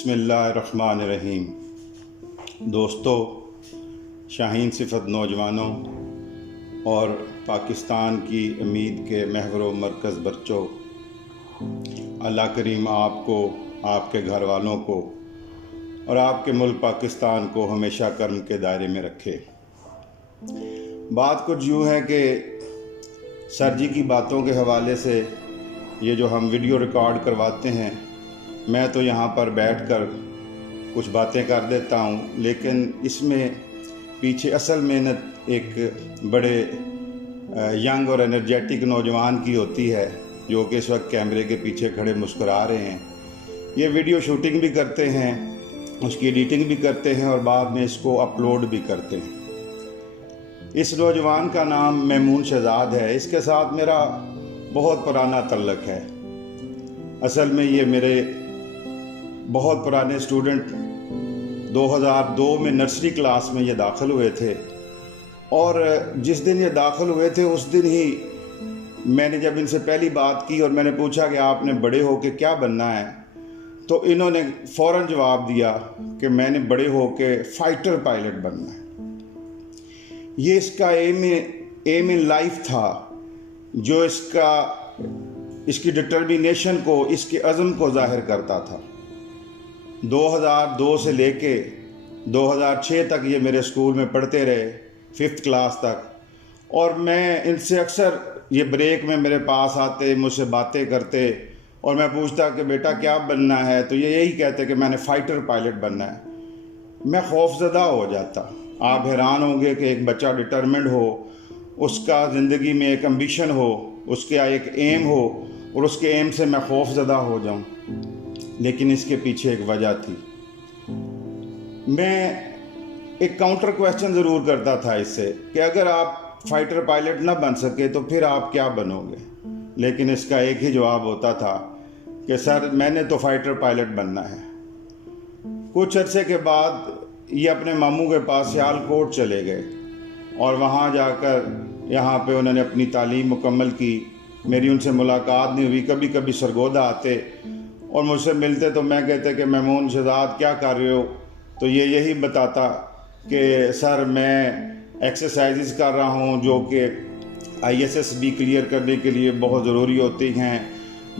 بسم اللہ الرحمن الرحیم۔ دوستو، شاہین صفت نوجوانوں اور پاکستان کی امید کے محور و مرکز بچوں، اللہ کریم آپ کو، آپ کے گھر والوں کو اور آپ کے ملک پاکستان کو ہمیشہ کرم کے دائرے میں رکھے۔ بات کچھ یوں ہے کہ سر جی کی باتوں کے حوالے سے یہ جو ہم ویڈیو ریکارڈ کرواتے ہیں، میں تو یہاں پر بیٹھ کر کچھ باتیں کر دیتا ہوں، لیکن اس میں پیچھے اصل محنت ایک بڑے ینگ اور انرجیٹک نوجوان کی ہوتی ہے، جو کہ اس وقت کیمرے کے پیچھے کھڑے مسکرا رہے ہیں۔ یہ ویڈیو شوٹنگ بھی کرتے ہیں، اس کی ایڈیٹنگ بھی کرتے ہیں اور بعد میں اس کو اپلوڈ بھی کرتے ہیں۔ اس نوجوان کا نام میمون شہزاد ہے۔ اس کے ساتھ میرا بہت پرانا تعلق ہے۔ اصل میں یہ میرے بہت پرانے اسٹوڈنٹ 2002 میں نرسری کلاس میں یہ داخل ہوئے تھے، اور جس دن یہ داخل ہوئے تھے اس دن ہی میں نے جب ان سے پہلی بات کی اور میں نے پوچھا کہ آپ نے بڑے ہو کے کیا بننا ہے، تو انہوں نے فوراً جواب دیا کہ میں نے بڑے ہو کے فائٹر پائلٹ بننا ہے۔ یہ اس کا ایم ان لائف تھا، جو اس کی ڈٹرمینیشن کو، اس کے عزم کو ظاہر کرتا تھا۔ 2002 سے لے کے 2006 تک یہ میرے اسکول میں پڑھتے رہے، 5th کلاس تک، اور میں ان سے اکثر یہ بریک میں میرے پاس آتے، مجھ سے باتیں کرتے، اور میں پوچھتا کہ بیٹا کیا بننا ہے، تو یہ یہی کہتے کہ میں نے فائٹر پائلٹ بننا ہے۔ میں خوف زدہ ہو جاتا۔ آپ حیران ہوں گے کہ ایک بچہ ڈٹرمنڈ ہو، اس کا زندگی میں ایک امبیشن ہو، اس کا ایک ایم ہو، اور اس کے ایم سے میں خوف زدہ ہو جاؤں، لیکن اس کے پیچھے ایک وجہ تھی۔ میں ایک کاؤنٹر کویسچن ضرور کرتا تھا اس سے کہ اگر آپ فائٹر پائلٹ نہ بن سکے تو پھر آپ کیا بنو گے، لیکن اس کا ایک ہی جواب ہوتا تھا کہ سر میں نے تو فائٹر پائلٹ بننا ہے۔ کچھ عرصے کے بعد یہ اپنے ماموں کے پاس سیالکوٹ چلے گئے، اور وہاں جا کر یہاں پہ انہوں نے اپنی تعلیم مکمل کی۔ میری ان سے ملاقات نہیں ہوئی، کبھی کبھی سرگودا آتے اور مجھ سے ملتے تو میں کہتے کہ میمون شہزاد کیا کر رہے ہو، تو یہ یہی بتاتا کہ سر میں ایکسرسائزز کر رہا ہوں جو کہ ISSB کلیئر کرنے کے لیے بہت ضروری ہوتی ہیں۔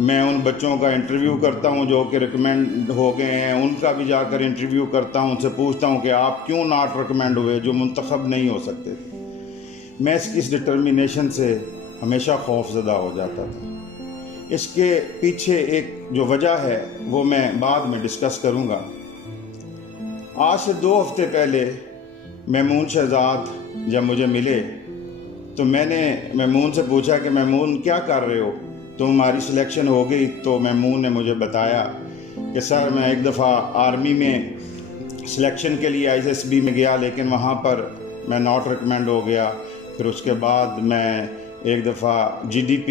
میں ان بچوں کا انٹرویو کرتا ہوں جو کہ ریکمینڈ ہو گئے ہیں، ان کا بھی جا کر انٹرویو کرتا ہوں، ان سے پوچھتا ہوں کہ آپ کیوں ناٹ ریکمینڈ ہوئے جو منتخب نہیں ہو سکتے۔ میں اس ڈٹرمینیشن سے ہمیشہ خوف زدہ ہو جاتا تھا۔ اس کے پیچھے ایک جو وجہ ہے وہ میں بعد میں ڈسکس کروں گا۔ آج سے 2 ہفتے پہلے میمون شہزاد جب مجھے ملے تو میں نے میمون سے پوچھا کہ میمون کیا کر رہے ہو، تو ہماری سلیکشن ہو گئی۔ تو میمون نے مجھے بتایا کہ سر میں ایک دفعہ آرمی میں سلیکشن کے لیے ISSB میں گیا، لیکن وہاں پر میں ناٹ ریکمینڈ ہو گیا۔ پھر اس کے بعد میں ایک دفعہ GDP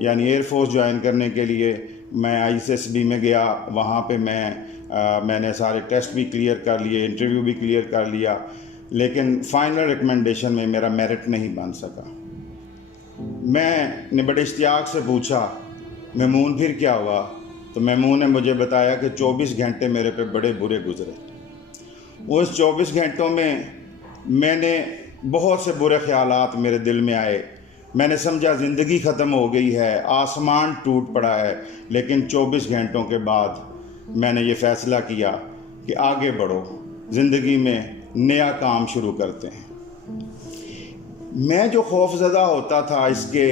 یعنی ایئر فورس جوائن کرنے کے لیے میں ISSB میں گیا، وہاں پہ میں نے سارے ٹیسٹ بھی کلیئر کر لیے، انٹرویو بھی کلیئر کر لیا، لیکن فائنل ریکمنڈیشن میں میرا میرٹ نہیں بن سکا۔ میں نے بڑے اشتیاق سے پوچھا میمون پھر کیا ہوا، تو میمون نے مجھے بتایا کہ 24 گھنٹے میرے پہ بڑے برے گزرے۔ اس 24 گھنٹوں میں نے بہت سے برے خیالات میرے دل میں آئے۔ میں نے سمجھا زندگی ختم ہو گئی ہے، آسمان ٹوٹ پڑا ہے، لیکن 24 گھنٹوں کے بعد میں نے یہ فیصلہ کیا کہ آگے بڑھو، زندگی میں نیا کام شروع کرتے ہیں۔ میں جو خوف زدہ ہوتا تھا اس کے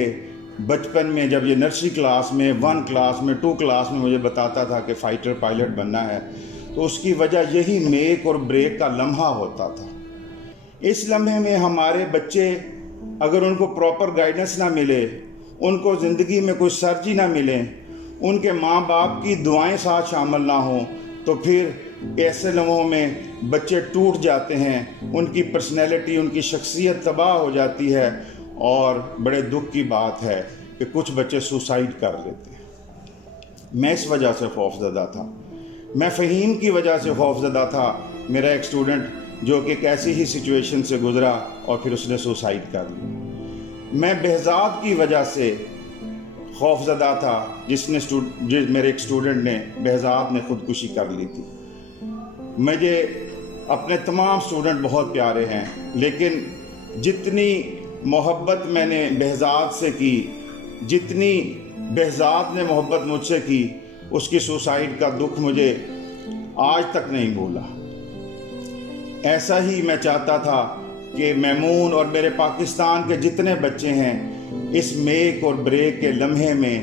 بچپن میں، جب یہ نرسری کلاس میں 1 کلاس میں 2 کلاس میں مجھے بتاتا تھا کہ فائٹر پائلٹ بننا ہے، تو اس کی وجہ یہی میک اور بریک کا لمحہ ہوتا تھا۔ اس لمحے میں ہمارے بچے اگر ان کو پراپر گائیڈنس نہ ملے، ان کو زندگی میں کوئی سرجی نہ ملے، ان کے ماں باپ کی دعائیں ساتھ شامل نہ ہوں، تو پھر ایسے لمحوں میں بچے ٹوٹ جاتے ہیں، ان کی پرسنالٹی، ان کی شخصیت تباہ ہو جاتی ہے، اور بڑے دکھ کی بات ہے کہ کچھ بچے سوسائڈ کر لیتے ہیں۔ میں اس وجہ سے خوف زدہ تھا۔ میں فہیم کی وجہ سے خوف زدہ تھا، میرا ایک اسٹوڈنٹ جو کہ ایک ایسی ہی سچویشن سے گزرا اور پھر اس نے سوسائڈ کر لی۔ میں بہزاد کی وجہ سے خوف زدہ تھا، میرے ایک اسٹوڈنٹ نے، بہزاد نے خودکشی کر لی تھی۔ مجھے اپنے تمام اسٹوڈنٹ بہت پیارے ہیں، لیکن جتنی محبت میں نے بہزاد سے کی، جتنی بہزاد نے محبت مجھ سے کی، اس کی سوسائڈ کا دکھ مجھے آج تک نہیں بھولا۔ ایسا ہی میں چاہتا تھا کہ میمون اور میرے پاکستان کے جتنے بچے ہیں اس میک اور بریک کے لمحے میں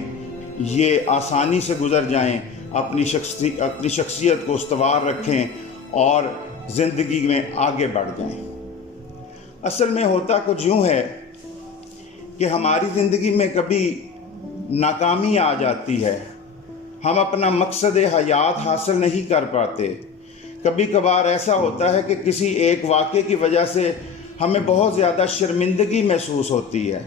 یہ آسانی سے گزر جائیں، اپنی شخصیت کو استوار رکھیں اور زندگی میں آگے بڑھ جائیں۔ اصل میں ہوتا کچھ یوں ہے کہ ہماری زندگی میں کبھی ناکامی آ جاتی ہے، ہم اپنا مقصد حیات حاصل نہیں کر پاتے۔ کبھی کبھار ایسا ہوتا ہے کہ کسی ایک واقعے کی وجہ سے ہمیں بہت زیادہ شرمندگی محسوس ہوتی ہے،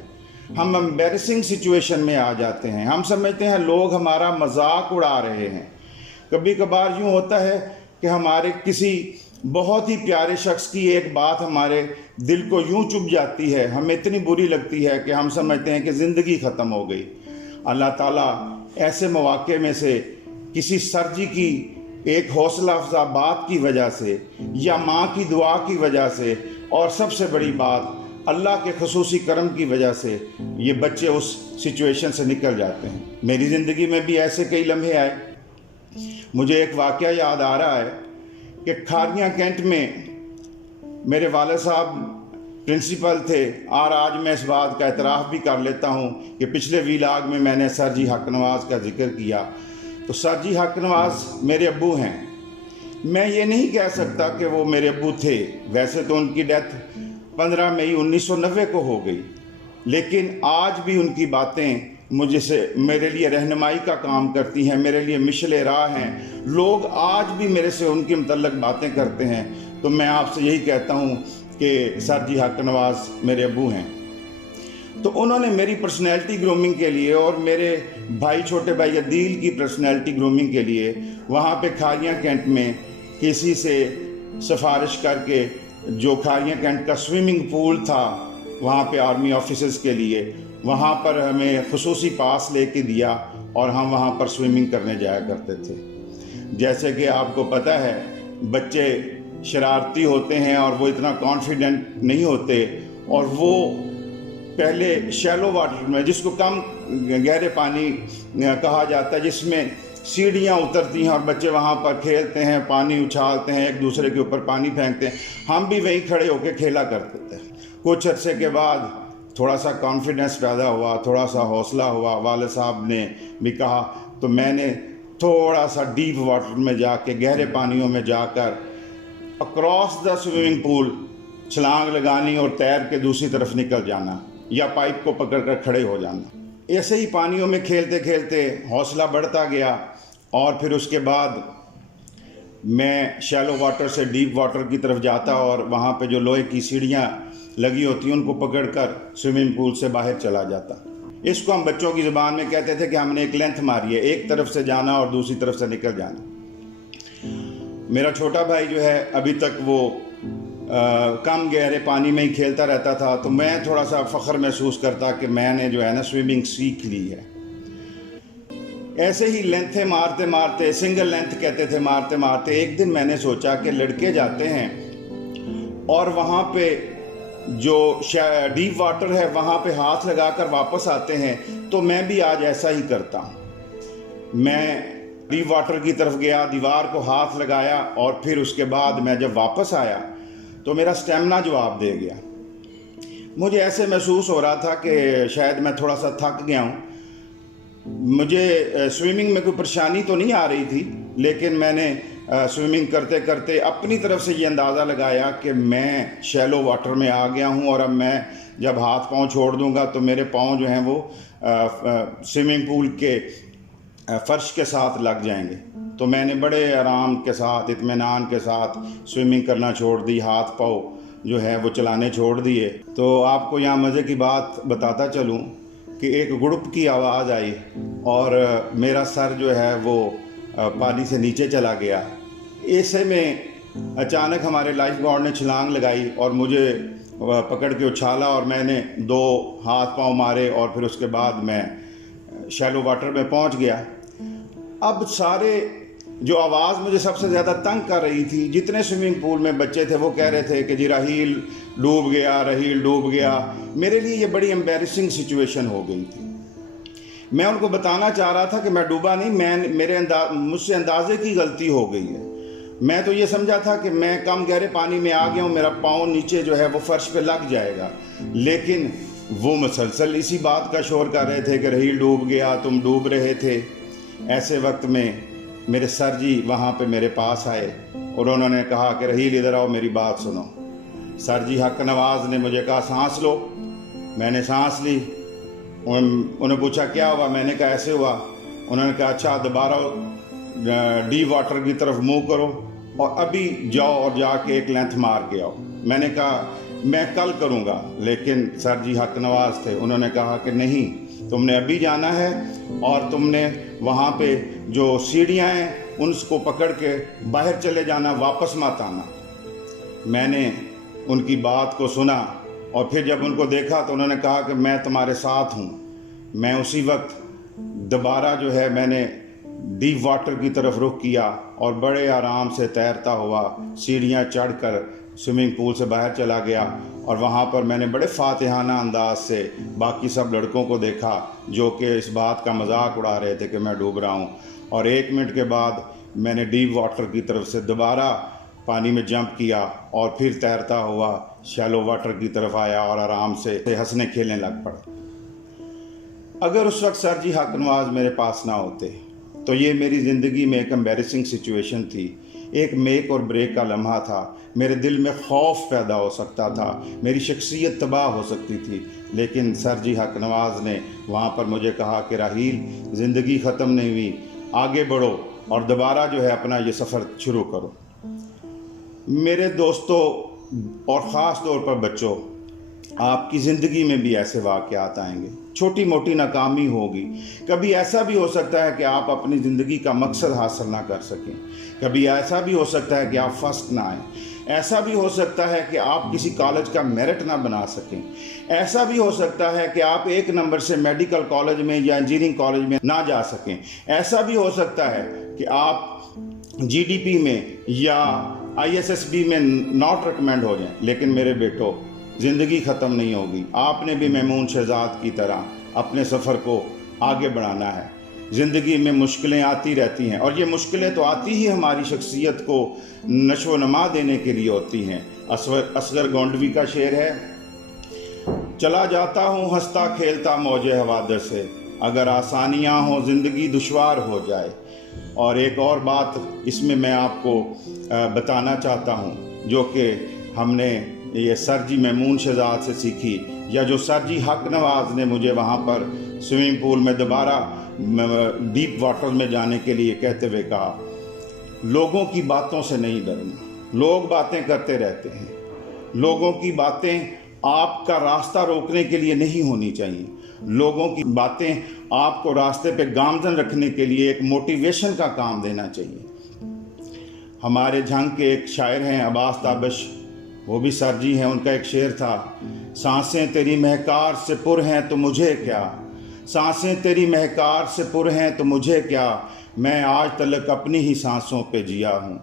ہم امبیرسنگ سچویشن میں آ جاتے ہیں، ہم سمجھتے ہیں لوگ ہمارا مذاق اڑا رہے ہیں۔ کبھی کبھار یوں ہوتا ہے کہ ہمارے کسی بہت ہی پیارے شخص کی ایک بات ہمارے دل کو یوں چبھ جاتی ہے، ہمیں اتنی بری لگتی ہے کہ ہم سمجھتے ہیں کہ زندگی ختم ہو گئی۔ اللہ تعالیٰ ایسے مواقع میں سے کسی سرجی کی ایک حوصلہ افزا بات کی وجہ سے یا ماں کی دعا کی وجہ سے اور سب سے بڑی بات اللہ کے خصوصی کرم کی وجہ سے یہ بچے اس سچویشن سے نکل جاتے ہیں۔ میری زندگی میں بھی ایسے کئی لمحے آئے۔ مجھے ایک واقعہ یاد آ رہا ہے کہ کھاریاں کینٹ میں میرے والد صاحب پرنسپل تھے، اور آج میں اس بات کا اعتراف بھی کر لیتا ہوں کہ پچھلے ویلاگ میں نے سر جی حق نواز کا ذکر کیا، تو سر جی حق نواز میرے ابو ہیں۔ میں یہ نہیں کہہ سکتا کہ وہ میرے ابو تھے، ویسے تو ان کی ڈیتھ 15 مئی 1990 کو ہو گئی، لیکن آج بھی ان کی باتیں میرے لیے رہنمائی کا کام کرتی ہیں، میرے لیے مشعل راہ ہیں۔ لوگ آج بھی میرے سے ان کے متعلق باتیں کرتے ہیں، تو میں آپ سے یہی کہتا ہوں کہ سر جی حق نواز میرے ابو ہیں۔ تو انہوں نے میری پرسنالٹی گرومنگ کے لیے اور میرے چھوٹے بھائی عدیل کی پرسنالٹی گرومنگ کے لیے وہاں پہ کھاریاں کینٹ میں کسی سے سفارش کر کے، جو کھاریاں کینٹ کا سوئمنگ پول تھا وہاں پہ آرمی آفیسرز کے لیے، وہاں پر ہمیں خصوصی پاس لے کے دیا اور ہم وہاں پر سوئمنگ کرنے جایا کرتے تھے۔ جیسے کہ آپ کو پتہ ہے بچے شرارتی ہوتے ہیں اور وہ اتنا کانفیڈنٹ نہیں ہوتے، اور وہ پہلے شیلو واٹر میں، جس کو کم گہرے پانی کہا جاتا ہے، جس میں سیڑھیاں اترتی ہیں اور بچے وہاں پر کھیلتے ہیں، پانی اچھالتے ہیں، ایک دوسرے کے اوپر پانی پھینکتے ہیں، ہم بھی وہیں کھڑے ہو کے کھیلا کرتے تھے۔ کچھ عرصے کے بعد تھوڑا سا کانفیڈنس پیدا ہوا، تھوڑا سا حوصلہ ہوا، والد صاحب نے بھی کہا، تو میں نے تھوڑا سا ڈیپ واٹر میں جا کے، گہرے پانیوں میں جا کر اکراس دا سوئمنگ پول چھلانگ لگانی اور تیر کے دوسری طرف نکل جانا یا پائپ کو پکڑ کر کھڑے ہو جانا۔ ایسے ہی پانیوں میں کھیلتے کھیلتے حوصلہ بڑھتا گیا، اور پھر اس کے بعد میں شیلو واٹر سے ڈیپ واٹر کی طرف جاتا اور وہاں پہ جو لوہے کی سیڑھیاں لگی ہوتی ان کو پکڑ کر سوئمنگ پول سے باہر چلا جاتا۔ اس کو ہم بچوں کی زبان میں کہتے تھے کہ ہم نے ایک لینتھ ماری ہے، ایک طرف سے جانا اور دوسری طرف سے نکل جانا۔ میرا چھوٹا بھائی جو ہے ابھی تک وہ کم گہرے پانی میں ہی کھیلتا رہتا تھا، تو میں تھوڑا سا فخر محسوس کرتا کہ میں نے جو ہے نا سوئمنگ سیکھ لی ہے۔ ایسے ہی لینتھیں مارتے مارتے، سنگل لینتھ کہتے تھے، مارتے مارتے ایک دن میں نے سوچا کہ لڑکے جاتے ہیں اور وہاں پہ جو ڈیپ واٹر ہے وہاں پہ ہاتھ لگا کر واپس آتے ہیں، تو میں بھی آج ایسا ہی کرتا ہوں۔ میں ڈیپ واٹر کی طرف گیا، دیوار کو ہاتھ لگایا، اور پھر اس کے بعد میں جب واپس آیا تو میرا سٹیمنا جواب دے گیا۔ مجھے ایسے محسوس ہو رہا تھا کہ شاید میں تھوڑا سا تھک گیا ہوں۔ مجھے سوئمنگ میں کوئی پریشانی تو نہیں آ رہی تھی، لیکن میں نے سوئمنگ کرتے کرتے اپنی طرف سے یہ اندازہ لگایا کہ میں شیلو واٹر میں آ گیا ہوں، اور اب میں جب ہاتھ پاؤں چھوڑ دوں گا تو میرے پاؤں جو ہیں وہ سوئمنگ پول کے فرش کے ساتھ لگ جائیں گے۔ تو میں نے بڑے آرام کے ساتھ، اطمینان کے ساتھ سوئمنگ کرنا چھوڑ دی، ہاتھ پاؤں جو ہے وہ چلانے چھوڑ دیے۔ تو آپ کو یہاں مزے کی بات بتاتا چلوں کہ ایک گڑپ کی آواز آئی اور میرا سر جو ہے وہ پانی سے نیچے چلا گیا۔ ایسے میں اچانک ہمارے لائف گارڈ نے چھلانگ لگائی اور مجھے پکڑ کے اچھالا، اور میں نے 2 ہاتھ پاؤں مارے، اور پھر اس کے بعد میں شیلو واٹر میں پہنچ گیا۔ اب سارے جو آواز مجھے سب سے زیادہ تنگ کر رہی تھی، جتنے سوئمنگ پول میں بچے تھے وہ کہہ رہے تھے کہ جی رحیل ڈوب گیا، رحیل ڈوب گیا. میرے لیے یہ بڑی امبیرسنگ سچویشن ہو گئی تھی. میں ان کو بتانا چاہ رہا تھا کہ میں ڈوبا نہیں، مجھ سے اندازے کی غلطی ہو گئی ہے. میں تو یہ سمجھا تھا کہ میں کم گہرے پانی میں آ گیا ہوں، میرا پاؤں نیچے جو ہے وہ فرش پہ لگ جائے گا. لیکن وہ مسلسل اسی بات کا شور کر رہے تھے کہ رحیل ڈوب گیا، تم ڈوب رہے تھے. ایسے وقت میں میرے سر جی وہاں پہ میرے پاس آئے اور انہوں نے کہا کہ رحیل ادھر آؤ، میری بات سنو. سر جی حق نواز نے مجھے کہا سانس لو. میں نے سانس لی. انہوں نے پوچھا کیا ہوا؟ میں نے کہا ایسے ہوا. انہوں نے کہا اچھا دوبارہ ڈی واٹر کی طرف منہ کرو اور ابھی جاؤ اور جا کے ایک لینتھ مار کے آؤ. میں نے کہا میں کل کروں گا. لیکن سر جی حق نواز تھے، انہوں نے کہا کہ نہیں، تم نے ابھی جانا ہے اور تم نے وہاں پہ جو سیڑھیاں ہیں ان کو پکڑ کے باہر چلے جانا، واپس مت آنا. میں نے ان کی بات کو سنا اور پھر جب ان کو دیکھا تو انہوں نے کہا کہ میں تمہارے ساتھ ہوں. میں اسی وقت دوبارہ جو ہے میں نے ڈیپ واٹر کی طرف رخ کیا اور بڑے آرام سے تیرتا ہوا سیڑھیاں چڑھ کر سوئمنگ پول سے باہر چلا گیا. اور وہاں پر میں نے بڑے فاتحانہ انداز سے باقی سب لڑکوں کو دیکھا جو کہ اس بات کا مذاق اڑا رہے تھے کہ میں ڈوب رہا ہوں. اور 1 منٹ کے بعد میں نے ڈیپ واٹر کی طرف سے دوبارہ پانی میں جمپ کیا اور پھر تیرتا ہوا شیلو واٹر کی طرف آیا اور آرام سے ہنسنے کھیلنے لگ پڑا. اگر اس وقت سر جی حق نواز میرے پاس نہ ہوتے تو یہ میری زندگی میں ایک امبیرسنگ سچویشن تھی، ایک میک اور بریک کا لمحہ تھا. میرے دل میں خوف پیدا ہو سکتا تھا، میری شخصیت تباہ ہو سکتی تھی. لیکن سر جی حق نواز نے وہاں پر مجھے کہا کہ راحیل زندگی ختم نہیں ہوئی، آگے بڑھو اور دوبارہ جو ہے اپنا یہ سفر شروع کرو. میرے دوستوں اور خاص طور پر بچوں، آپ کی زندگی میں بھی ایسے واقعات آئیں گے، چھوٹی موٹی ناکامی ہوگی. کبھی ایسا بھی ہو سکتا ہے کہ آپ اپنی زندگی کا مقصد حاصل نہ کر سکیں. کبھی ایسا بھی ہو سکتا ہے کہ آپ فرسٹ نہ آئیں. ایسا بھی ہو سکتا ہے کہ آپ کسی کالج کا میرٹ نہ بنا سکیں. ایسا بھی ہو سکتا ہے کہ آپ 1 نمبر سے میڈیکل کالج میں یا انجینئرنگ کالج میں نہ جا سکیں. ایسا بھی ہو سکتا ہے کہ آپ GDP میں یا ISSB میں ناٹ ریکمینڈ ہو جائیں. لیکن میرے بیٹو، زندگی ختم نہیں ہوگی. آپ نے بھی میمون شہزاد کی طرح اپنے سفر کو آگے بڑھانا ہے. زندگی میں مشکلیں آتی رہتی ہیں اور یہ مشکلیں تو آتی ہی ہماری شخصیت کو نشو و نما دینے کے لیے ہوتی ہیں. اصغر گونڈوی کا شعر ہے، چلا جاتا ہوں ہنستا کھیلتا موج حوادث سے، اگر آسانیاں ہوں زندگی دشوار ہو جائے. اور ایک اور بات اس میں آپ کو بتانا چاہتا ہوں جو کہ ہم نے یہ سر جی میمون شہزاد سے سیکھی، یا جو سر جی حق نواز نے مجھے وہاں پر سوئمنگ پول میں دوبارہ ڈیپ واٹر میں جانے کے لیے کہتے ہوئے کہا، لوگوں کی باتوں سے نہیں ڈرنا. لوگ باتیں کرتے رہتے ہیں. لوگوں کی باتیں آپ کا راستہ روکنے کے لیے نہیں ہونی چاہیے. لوگوں کی باتیں آپ کو راستے پہ گامزن رکھنے کے لیے ایک موٹیویشن کا کام دینا چاہیے. ہمارے جھنگ کے ایک شاعر ہیں عباس تابش، وہ بھی سر جی ہیں. ان کا ایک شعر تھا، سانسیں تیری مہکار سے پر ہیں تو مجھے کیا، سانسیں تیری مہکار سے پر ہیں تو مجھے کیا، میں آج تلک اپنی ہی سانسوں پہ جیا ہوں.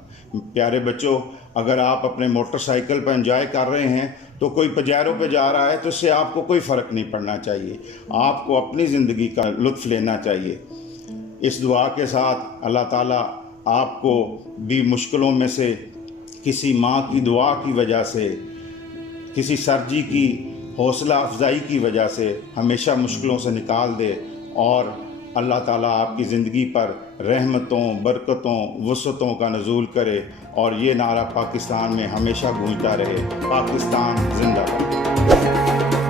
پیارے بچوں، اگر آپ اپنے موٹر سائیکل پہ انجوائے کر رہے ہیں تو کوئی پجیروں پہ جا رہا ہے تو اس سے آپ کو کوئی فرق نہیں پڑنا چاہیے. آپ کو اپنی زندگی کا لطف لینا چاہیے. اس دعا کے ساتھ اللہ تعالیٰ آپ کو بھی مشکلوں میں سے کسی ماں کی دعا کی وجہ سے، کسی سر جی کی حوصلہ افزائی کی وجہ سے ہمیشہ مشکلوں سے نکال دے، اور اللہ تعالیٰ آپ کی زندگی پر رحمتوں، برکتوں، وسعتوں کا نزول کرے، اور یہ نعرہ پاکستان میں ہمیشہ گونجتا رہے. پاکستان زندہ باد.